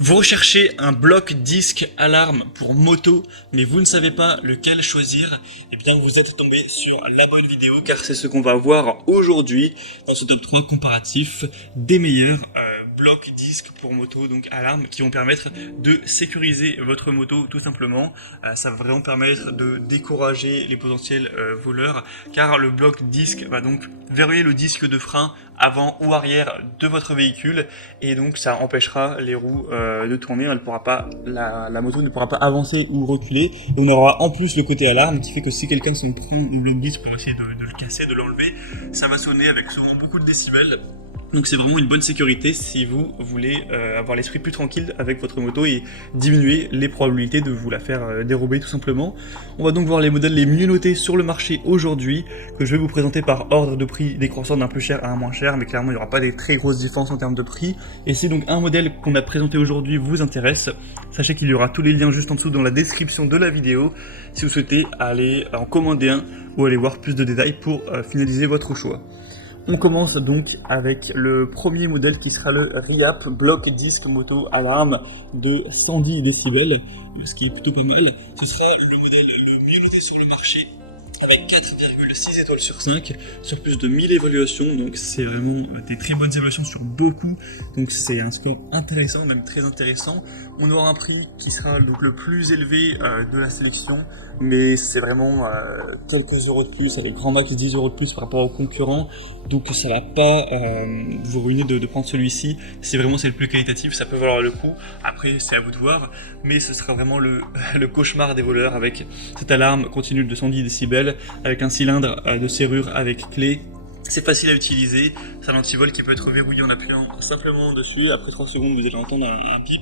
Vous recherchez un bloc disque alarme pour moto, mais vous ne savez pas lequel choisir, eh bien vous êtes tombé sur la bonne vidéo car c'est ce qu'on va voir aujourd'hui dans ce top 3 comparatif des meilleurs blocs disques pour moto, donc alarmes, qui vont permettre de sécuriser votre moto tout simplement. Ça va vraiment permettre de décourager les potentiels voleurs car le bloc disque va donc verrouiller le disque de frein avant ou arrière de votre véhicule et donc ça empêchera les roues de tourner, la moto ne pourra pas avancer ou reculer. Et on aura en plus le côté alarme qui fait que si quelqu'un s'en prend au bloc disque pour essayer de le casser, de l'enlever, ça va sonner avec souvent beaucoup de décibels. Donc c'est vraiment une bonne sécurité si vous voulez avoir l'esprit plus tranquille avec votre moto et diminuer les probabilités de vous la faire dérober tout simplement. On va donc voir les modèles les mieux notés sur le marché aujourd'hui, que je vais vous présenter par ordre de prix décroissant d'un plus cher à un moins cher, mais clairement il n'y aura pas des très grosses différences en termes de prix. Et si donc un modèle qu'on a présenté aujourd'hui vous intéresse, sachez qu'il y aura tous les liens juste en dessous dans la description de la vidéo si vous souhaitez aller en commander un ou aller voir plus de détails pour finaliser votre choix. On commence donc avec le premier modèle qui sera le RIAP Block Disc Moto Alarme de 110 décibels, ce qui est plutôt pas mal. Ce sera le modèle le mieux noté sur le marché avec 4,6 étoiles sur 5 sur plus de 1000 évaluations, donc c'est vraiment des très bonnes évaluations sur beaucoup, donc c'est un score intéressant, même très intéressant. On aura un prix qui sera donc le plus élevé de la sélection, mais c'est vraiment quelques euros de plus, avec grand max 10 euros de plus par rapport aux concurrents, donc ça va pas vous ruiner de prendre celui-ci. Si vraiment c'est le plus qualitatif, ça peut valoir le coup, après c'est à vous de voir, mais ce sera vraiment le cauchemar des voleurs avec cette alarme continue de 110 décibels, avec un cylindre de serrure avec clé. C'est facile à utiliser, c'est un antivol qui peut être verrouillé en appuyant simplement dessus. Après 3 secondes, vous allez entendre un bip,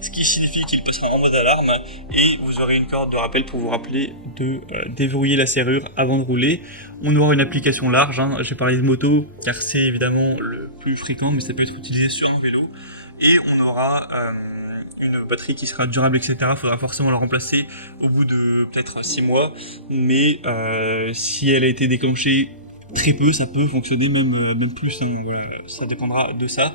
ce qui signifie qu'il passera en mode alarme et vous aurez une corde de rappel pour vous rappeler de déverrouiller la serrure avant de rouler. On aura une application large, hein. J'ai parlé de moto car c'est évidemment le plus fréquent, mais ça peut être utilisé sur un vélo. Et on aura une batterie qui sera durable, etc. Il faudra forcément la remplacer au bout de peut-être 6 mois, mais si elle a été déclenchée très peu, ça peut fonctionner même plus, hein. Voilà, ça dépendra de ça.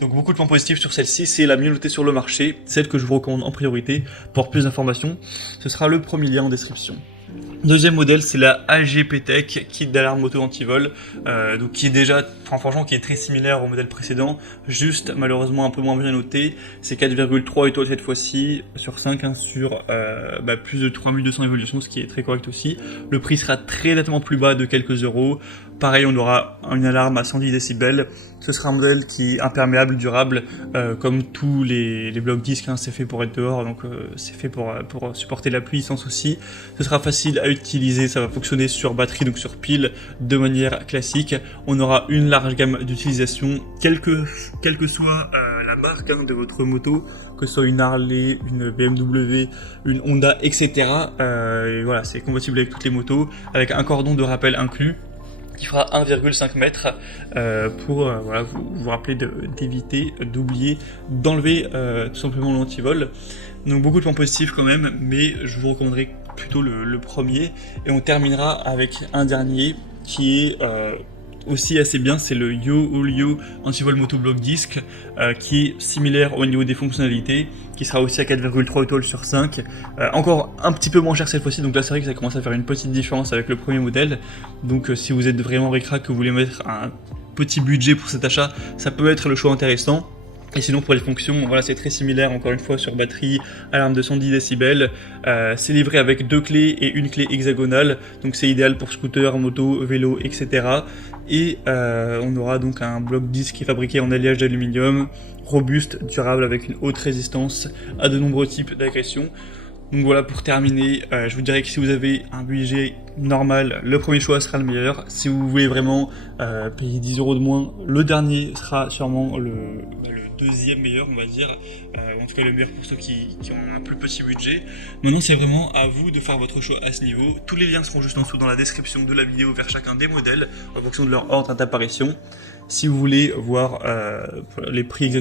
Donc beaucoup de points positifs sur celle-ci, c'est la mieux notée sur le marché, celle que je vous recommande en priorité. Pour plus d'informations, ce sera le premier lien en description. Deuxième modèle, c'est la AGP Tech kit d'alarme moto anti-vol, donc qui est déjà, franchement, qui est très similaire au modèle précédent, juste malheureusement un peu moins bien noté. C'est 4,3 étoiles cette fois-ci sur 5, hein, sur plus de 3200 évolutions, ce qui est très correct aussi. Le prix sera très nettement plus bas de quelques euros. Pareil, on aura une alarme à 110 décibels. Ce sera un modèle qui est imperméable, durable, comme tous les blocs disques, hein, c'est fait pour être dehors, donc c'est fait pour supporter la pluie sans souci. Ce sera facile à utiliser, ça va fonctionner sur batterie, donc sur pile, de manière classique. On aura une large gamme d'utilisation, quelle que soit la marque, hein, de votre moto, que ce soit une Harley, une BMW, une Honda, etc. Et voilà, c'est compatible avec toutes les motos, avec un cordon de rappel inclus, qui fera 1,5 m pour voilà, vous rappeler d'éviter, d'oublier, d'enlever tout simplement l'antivol. Donc beaucoup de points positifs quand même, mais je vous recommanderais plutôt le premier. Et on terminera avec un dernier qui est aussi assez bien, c'est le YoOlio Antivol Moto Block Disc, qui est similaire au niveau des fonctionnalités, qui sera aussi à 4,3 étoiles sur 5, encore un petit peu moins cher cette fois-ci, donc là c'est vrai que ça commence à faire une petite différence avec le premier modèle. Donc si vous êtes vraiment ric-rac, que vous voulez mettre un petit budget pour cet achat, ça peut être le choix intéressant. Et sinon pour les fonctions, voilà, c'est très similaire, encore une fois, sur batterie, alarme de 110 décibels, c'est livré avec 2 clés et une clé hexagonale, donc c'est idéal pour scooter, moto, vélo, etc. Et on aura donc un bloc disque qui est fabriqué en alliage d'aluminium, robuste, durable, avec une haute résistance à de nombreux types d'agressions. Donc voilà, pour terminer, je vous dirais que si vous avez un budget normal, le premier choix sera le meilleur. Si vous voulez vraiment payer 10 euros de moins, le dernier sera sûrement le deuxième meilleur, on va dire, en tout cas le meilleur pour ceux qui ont un plus petit budget. Maintenant, c'est vraiment à vous de faire votre choix à ce niveau. Tous les liens seront juste en dessous dans la description de la vidéo vers chacun des modèles, en fonction de leur ordre d'apparition. Si vous voulez voir les prix exactement